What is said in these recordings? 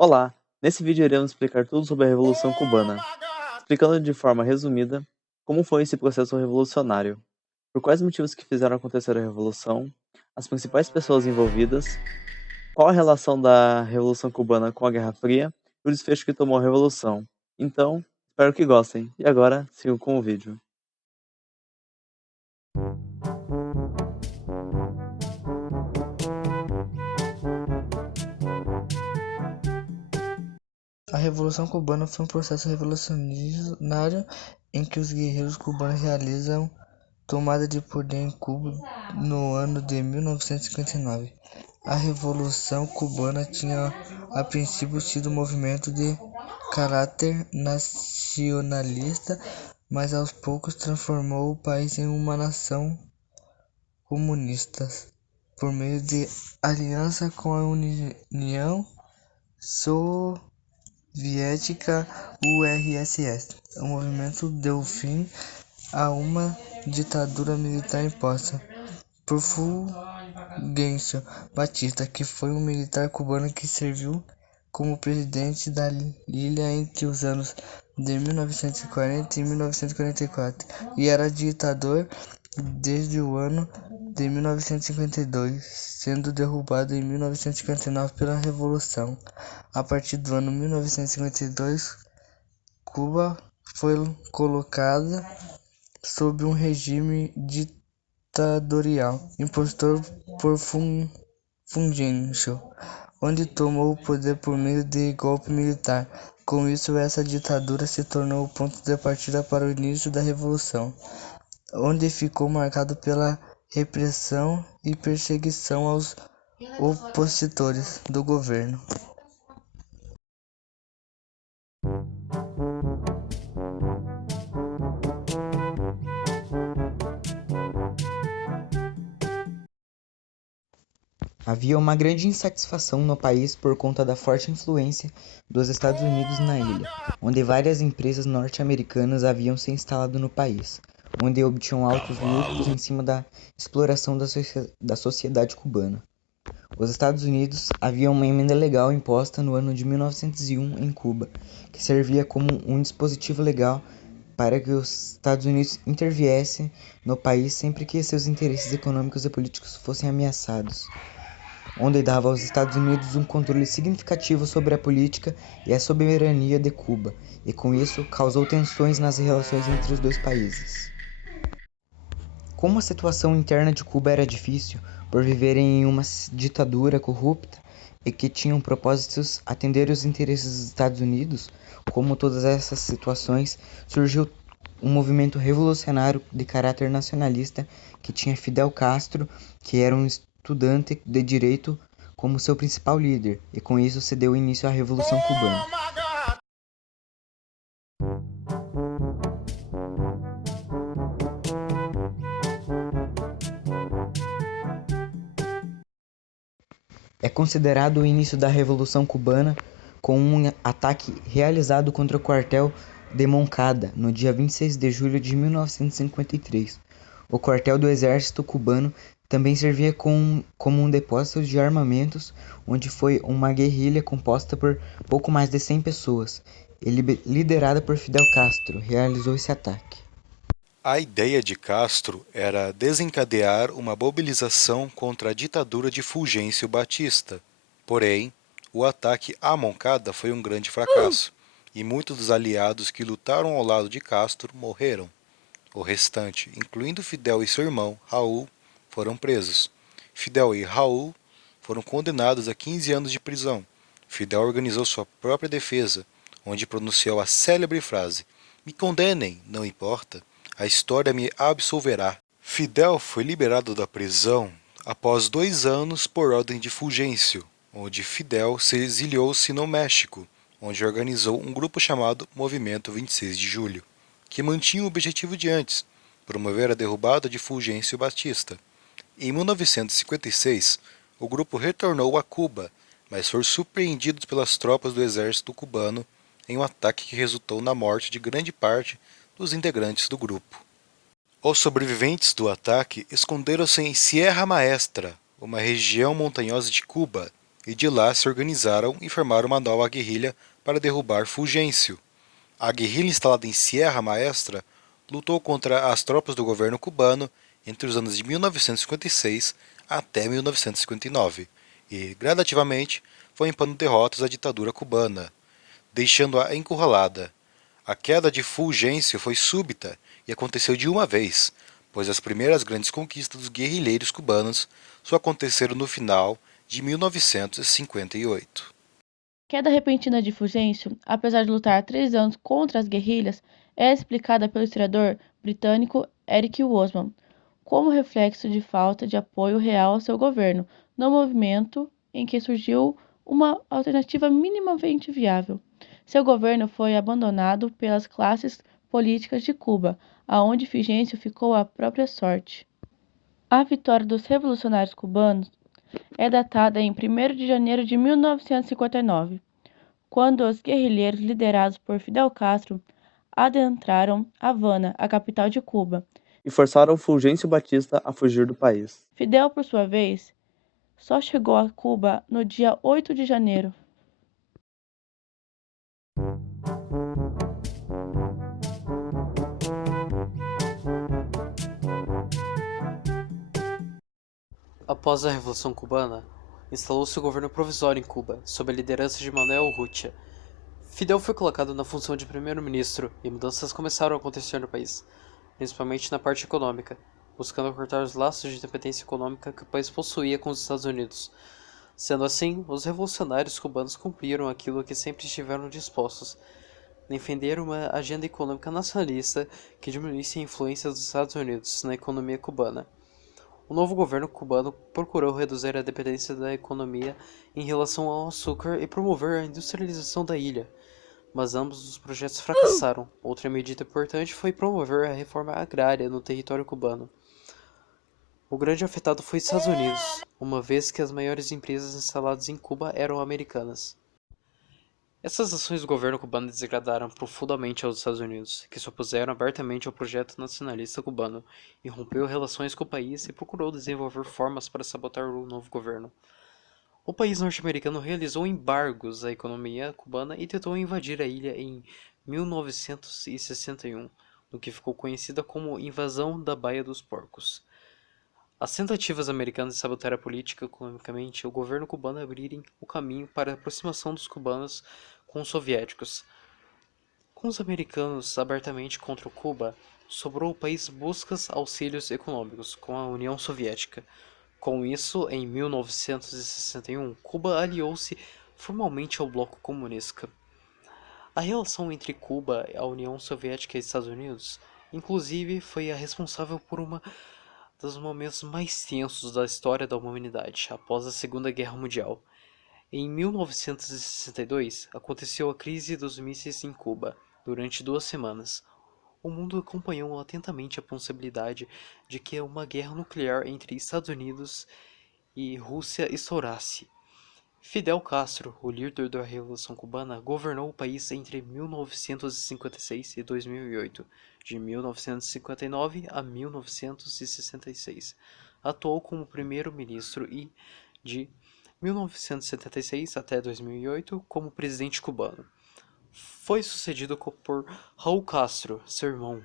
Olá! Nesse vídeo iremos explicar tudo sobre a Revolução Cubana, explicando de forma resumida como foi esse processo revolucionário, por quais motivos que fizeram acontecer a Revolução, as principais pessoas envolvidas, qual a relação da Revolução Cubana com a Guerra Fria e o desfecho que tomou a Revolução. Então, espero que gostem. E agora, sigam com o vídeo. A Revolução Cubana foi um processo revolucionário em que os guerreiros cubanos realizam tomada de poder em Cuba no ano de 1959. A Revolução Cubana tinha a princípio sido um movimento de caráter nacionalista, mas aos poucos transformou o país em uma nação comunista por meio de aliança com a União Soviética URSS. O movimento deu fim a uma ditadura militar imposta por Fulgêncio Batista, que foi um militar cubano que serviu como presidente da ilha entre os anos de 1940 e 1944 e era ditador desde o ano de 1952, sendo derrubado em 1959 pela Revolução. A partir do ano 1952, Cuba foi colocada sob um regime ditatorial imposto por Fulgêncio, onde tomou o poder por meio de golpe militar. Com isso, essa ditadura se tornou o ponto de partida para o início da Revolução, onde ficou marcado pela repressão e perseguição aos opositores do governo. Havia uma grande insatisfação no país por conta da forte influência dos Estados Unidos na ilha, onde várias empresas norte-americanas haviam se instalado no país, onde obtinham altos lucros em cima da exploração da sociedade cubana. Os Estados Unidos haviam uma emenda legal imposta no ano de 1901 em Cuba, que servia como um dispositivo legal para que os Estados Unidos interviessem no país sempre que seus interesses econômicos e políticos fossem ameaçados, onde dava aos Estados Unidos um controle significativo sobre a política e a soberania de Cuba, e com isso causou tensões nas relações entre os dois países. Como a situação interna de Cuba era difícil, por viverem em uma ditadura corrupta e que tinham propósitos atender os interesses dos Estados Unidos, como todas essas situações, surgiu um movimento revolucionário de caráter nacionalista que tinha Fidel Castro, que era um estudante de direito, como seu principal líder, e com isso se deu início à Revolução Cubana. É considerado o início da Revolução Cubana com um ataque realizado contra o quartel de Moncada no dia 26 de julho de 1953. O quartel do exército cubano também servia como um depósito de armamentos, onde foi uma guerrilha composta por pouco mais de 100 pessoas, e liderada por Fidel Castro, realizou esse ataque. A ideia de Castro era desencadear uma mobilização contra a ditadura de Fulgêncio Batista. Porém, o ataque à Moncada foi um grande fracasso, e muitos dos aliados que lutaram ao lado de Castro morreram. O restante, incluindo Fidel e seu irmão, Raul, foram presos. Fidel e Raul foram condenados a 15 anos de prisão. Fidel organizou sua própria defesa, onde pronunciou a célebre frase: "Me condenem, não importa. A história me absolverá." Fidel foi liberado da prisão após 2 anos por ordem de Fulgêncio, onde Fidel se exiliou-se no México, onde organizou um grupo chamado Movimento 26 de Julho, que mantinha o objetivo de antes, promover a derrubada de Fulgêncio Batista. Em 1956, o grupo retornou a Cuba, mas foi surpreendido pelas tropas do exército cubano em um ataque que resultou na morte de grande parte dos integrantes do grupo. Os sobreviventes do ataque esconderam-se em Sierra Maestra, uma região montanhosa de Cuba, e de lá se organizaram e formaram uma nova guerrilha para derrubar Fulgêncio. A guerrilha instalada em Sierra Maestra lutou contra as tropas do governo cubano entre os anos de 1956 até 1959 e, gradativamente, foi impondo derrotas à ditadura cubana, deixando-a encurralada. A queda de Fulgêncio foi súbita e aconteceu de uma vez, pois as primeiras grandes conquistas dos guerrilheiros cubanos só aconteceram no final de 1958. A queda repentina de Fulgêncio, apesar de lutar há 3 anos contra as guerrilhas, é explicada pelo historiador britânico Eric Wasman como reflexo de falta de apoio real ao seu governo, no movimento em que surgiu uma alternativa minimamente viável. Seu governo foi abandonado pelas classes políticas de Cuba, aonde Fulgêncio ficou à própria sorte. A vitória dos revolucionários cubanos é datada em 1º de janeiro de 1959, quando os guerrilheiros liderados por Fidel Castro adentraram Havana, a capital de Cuba. E forçaram Fulgêncio Batista a fugir do país. Fidel, por sua vez, só chegou a Cuba no dia 8 de janeiro. Após a Revolução Cubana, instalou-se o governo provisório em Cuba, sob a liderança de Manuel Urrutia. Fidel foi colocado na função de primeiro-ministro e mudanças começaram a acontecer no país, principalmente na parte econômica, buscando cortar os laços de dependência econômica que o país possuía com os Estados Unidos. Sendo assim, os revolucionários cubanos cumpriram aquilo que sempre estiveram dispostos: defender uma agenda econômica nacionalista que diminuísse a influência dos Estados Unidos na economia cubana. O novo governo cubano procurou reduzir a dependência da economia em relação ao açúcar e promover a industrialização da ilha, mas ambos os projetos fracassaram. Outra medida importante foi promover a reforma agrária no território cubano. O grande afetado foi os Estados Unidos, uma vez que as maiores empresas instaladas em Cuba eram americanas. Essas ações do governo cubano desagradaram profundamente aos Estados Unidos, que se opuseram abertamente ao projeto nacionalista cubano, e rompeu relações com o país e procurou desenvolver formas para sabotar o novo governo. O país norte-americano realizou embargos à economia cubana e tentou invadir a ilha em 1961, no que ficou conhecida como Invasão da Baía dos Porcos. As tentativas americanas de sabotar a política economicamente o governo cubano abrirem o caminho para a aproximação dos cubanos com os soviéticos. Com os americanos abertamente contra Cuba, sobrou ao país buscas auxílios econômicos com a União Soviética. Com isso, em 1961, Cuba aliou-se formalmente ao bloco comunista. A relação entre Cuba, a União Soviética e Estados Unidos, inclusive, foi a responsável por uma dos momentos mais tensos da história da humanidade, após a Segunda Guerra Mundial. Em 1962, aconteceu a crise dos mísseis em Cuba, durante 2 semanas. O mundo acompanhou atentamente a possibilidade de que uma guerra nuclear entre Estados Unidos e Rússia estourasse. Fidel Castro, o líder da Revolução Cubana, governou o país entre 1956 e 2008, de 1959 a 1966. Atuou como primeiro-ministro e, de 1976 até 2008, como presidente cubano. Foi sucedido por Raul Castro, seu irmão,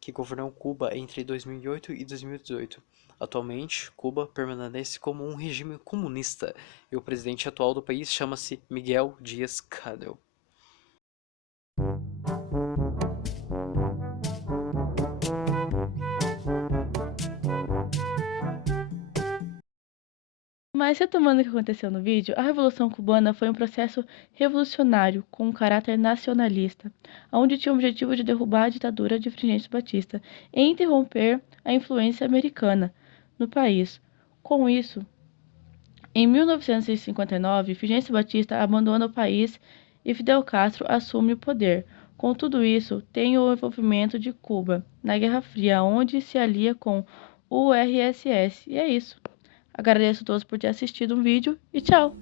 que governou Cuba entre 2008 e 2018. Atualmente, Cuba permanece como um regime comunista e o presidente atual do país chama-se Miguel Díaz-Canel. Mas retomando o que aconteceu no vídeo, a Revolução Cubana foi um processo revolucionário com um caráter nacionalista, onde tinha o objetivo de derrubar a ditadura de Fulgêncio Batista e interromper a influência americana no país. Com isso, em 1959, Fulgêncio Batista abandona o país e Fidel Castro assume o poder. Com tudo isso, tem o envolvimento de Cuba na Guerra Fria, onde se alia com o URSS. E é isso. Agradeço a todos por ter assistido o vídeo e tchau!